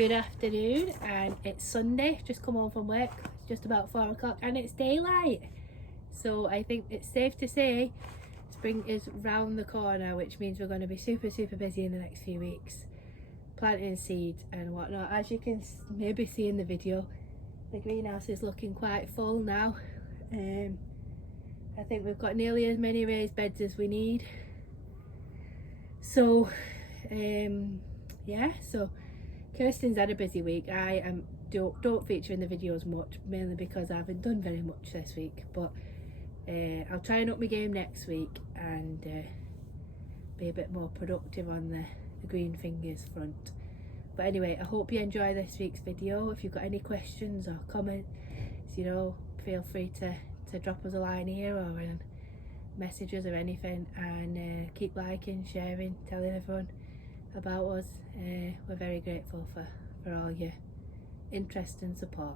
Good afternoon, and it's Sunday, just come home from work. It's just about 4 o'clock and it's daylight, so I think it's safe to say spring is round the corner, which means we're going to be super busy in the next few weeks, planting seeds and whatnot. As you can maybe see in the video, the greenhouse is looking quite full now. I think we've got nearly as many raised beds as we need, so yeah, so Kirsten's had a busy week. I don't feature in the videos much, mainly because I haven't done very much this week, but I'll try and up my game next week and be a bit more productive on the green fingers front. But anyway, I hope you enjoy this week's video. If you've got any questions or comments, you know, feel free to drop us a line here or message us or anything, and keep liking, sharing, telling everyone about us. We're very grateful for all your interest and support.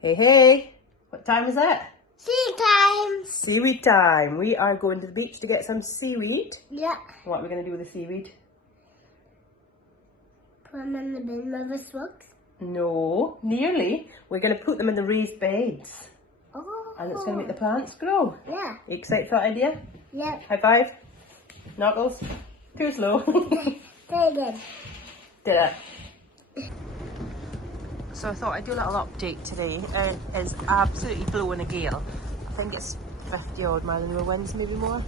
Hey, what time is it? Seaweed time! Seaweed time. We are going to the beach to get some seaweed. Yeah. What are we going to do with the seaweed? Put them in the bin with the slugs? No, nearly. We're going to put them in the raised beds. Oh. And it's going to make the plants grow. Yeah. Are you excited for that idea? Yeah. High five. Knuckles. Too slow. Very good. Did it. So I thought I'd do a little update today. It is absolutely blowing a gale. I think it's 50 odd mile an hour winds, maybe more.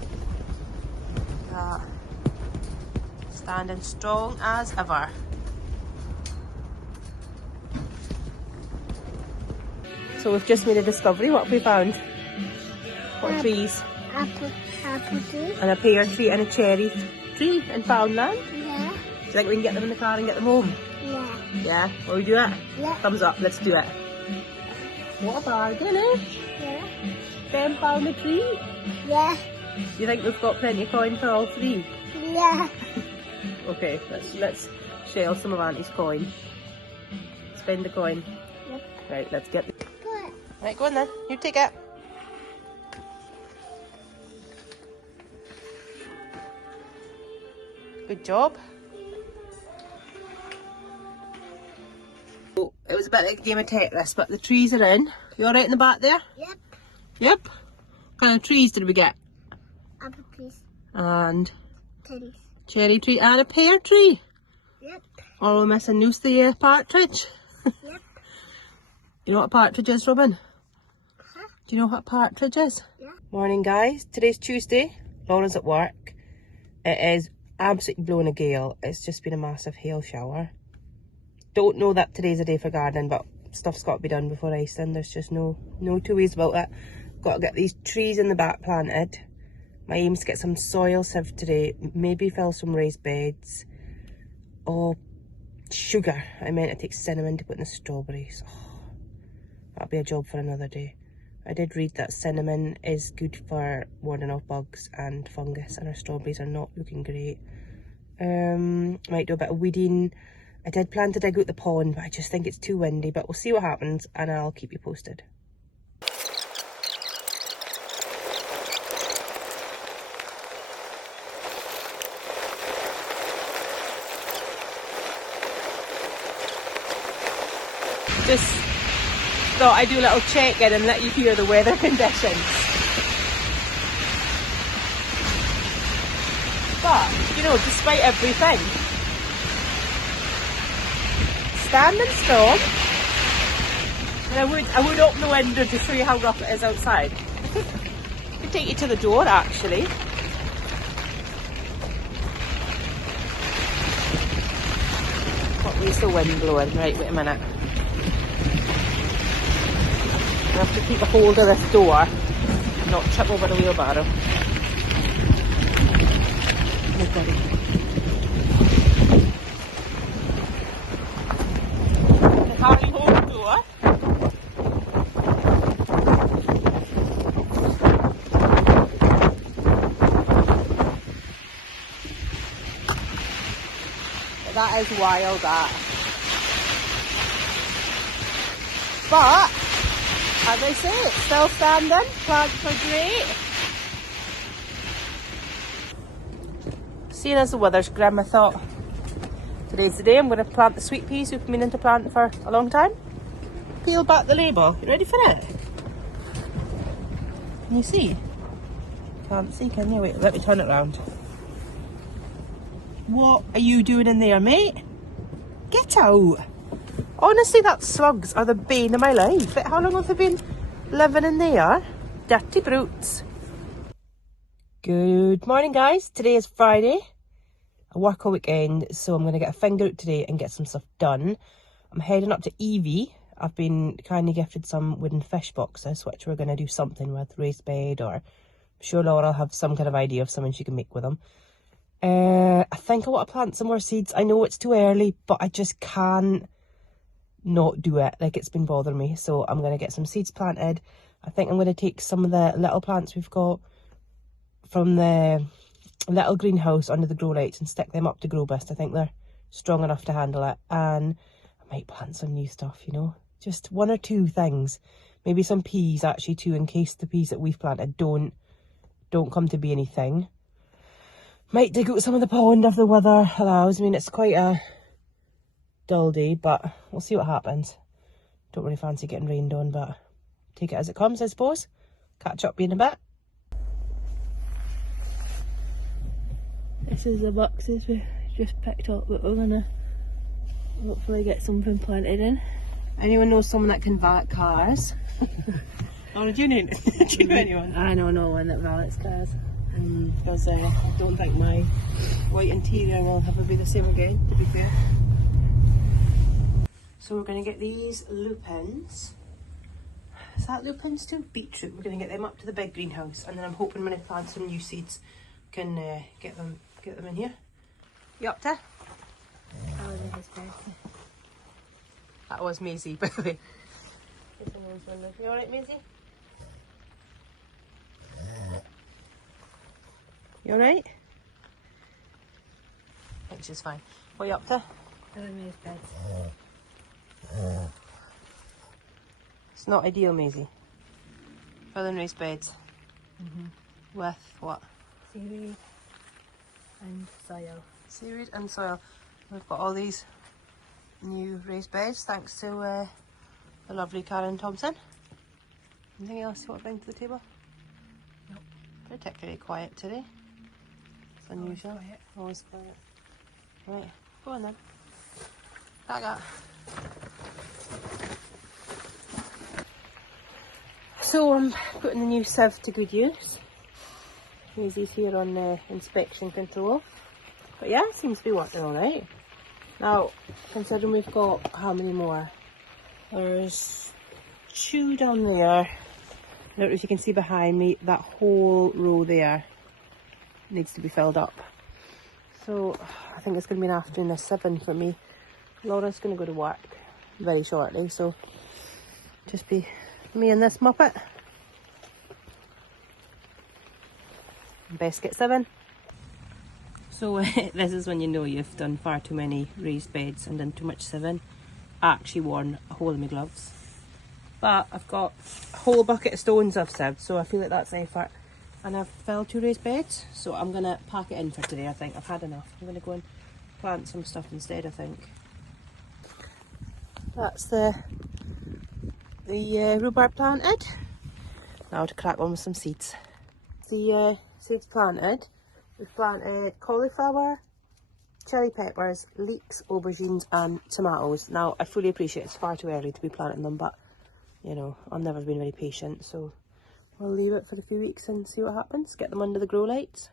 Standing strong as ever. So we've just made a discovery. What have we found? What trees? Apple tree. And a pear tree and a cherry tree in Foundland. Yeah. Do you think we can get them in the car and get them home? Yeah. Yeah? Will we do it? Yeah. Thumbs up, let's do it. What a bargain, eh? Yeah. £10 a tree. Yeah. Do you think we've got plenty of coin for all three? Yeah. Okay, let's shell some of Auntie's coin. Spend the coin. Yep. Right, let's get Good. Right, go on then. You take it. Good job. Oh, it was a bit like a game of Tetris, but the trees are in. You alright in the back there? Yep. Yep. What kind of trees did we get? Apple trees. And Teddies. cherry tree and a pear tree. Yep. Oh, we're missing Noose the partridge. Yep. You know what a partridge is, Robin? Huh? Do you know what a partridge is? Yeah. Morning, guys. Today's Tuesday. Laura's at work. It is absolutely blowing a gale. It's just been a massive hail shower. Don't know that today's a day for gardening, but stuff's got to be done before icing. There's just no two ways about it. Got to get these trees in the back planted. My aim is to get some soil sieved today. Maybe fill some raised beds. Oh, sugar. I meant to take cinnamon to put in the strawberries. Oh, that'll be a job for another day. I did read that cinnamon is good for warding off bugs and fungus, and our strawberries are not looking great. Might do a bit of weeding. I did plan to dig out the pond, but I just think it's too windy, but we'll see what happens and I'll keep you posted. Just thought I'd do a little check-in and let you hear the weather conditions. But, you know, despite everything, standing strong. And I would open the window to show you how rough it is outside. I could take you to the door, actually. What way's the wind blowing? Right, wait a minute. I have to keep a hold of this door, not trip over the wheelbarrow. Nobody. Hardly hold the door. That is wild, that. But as I say, it's still standing. Plants are great. Seeing as the weather's grim, I thought Today's the day I'm going to plant the sweet peas we've been meaning to plant for a long time. Peel back the label. You ready for it? Can you see? Can't see, can you? Wait, let me turn it round. What are you doing in there, mate? Get out! Honestly, that slugs are the bane of my life. How long have they been living in there? Dirty brutes. Good morning, guys. Today is Friday. I work all weekend, so I'm going to get a finger out today and get some stuff done. I'm heading up to Evie. I've been kindly gifted some wooden fish boxes, which we're going to do something with, raised bed, or I'm sure Laura will have some kind of idea of something she can make with them. I think I want to plant some more seeds. I know it's too early, but I just can't not do it. Like, it's been bothering me. So I'm going to get some seeds planted. I think I'm going to take some of the little plants we've got from the little greenhouse under the grow lights and stick them up to Grobust. I think they're strong enough to handle it. And I might plant some new stuff, you know. Just one or two things. Maybe some peas actually too, in case the peas that we've planted don't come to be anything. Might dig out some of the pond if the weather allows. I mean, it's quite a dull day, but we'll see what happens. Don't really fancy getting rained on, but take it as it comes, I suppose. Catch up in a bit. This is the boxes we just picked up that we're gonna hopefully get something planted in. Anyone knows someone that can valet cars? Or do you know? Do you know anyone? I know no one that valets cars. Because I don't think my white interior will ever be the same again, to be fair. So we're going to get these lupins. Is that lupins too? Beetroot. We're going to get them up to the big greenhouse, and then I'm hoping when I plant some new seeds, can get them in here. You up to? That was Maisie, by the way. You alright, Maisie? You alright? I think she's fine. What are you up to? It's not ideal, Maisie. Filling raised beds. With what? Seaweed and soil. Seaweed and soil. We've got all these new raised beds thanks to the lovely Karen Thompson. Anything else you want to bring to the table? Nope. Particularly quiet today. It's unusual. Always quiet. Right, go on then. That. So I'm putting the new sieve to good use. Maisie's here on inspection control. But yeah, it seems to be working alright. Now, considering we've got how many more? There's 2 down there. I don't know if you can see behind me, that whole row there needs to be filled up. So I think it's going to be an afternoon of 7 for me. Laura's going to go to work very shortly, so just be me and this muppet. Best get 7. So this is when you know you've done far too many raised beds and done too much sieving. I actually worn a hole in my gloves. But I've got a whole bucket of stones I've sieved, so I feel like that's effort. And I've filled 2 raised beds, so I'm going to pack it in for today, I think. I've had enough. I'm going to go and plant some stuff instead, I think. That's the rhubarb planted. Now to crack on with some seeds. The seeds planted. We've planted cauliflower, cherry peppers, leeks, aubergines and tomatoes. Now I fully appreciate it's far too early to be planting them, but you know, I've never been very patient, so we'll leave it for a few weeks and see what happens. Get them under the grow lights.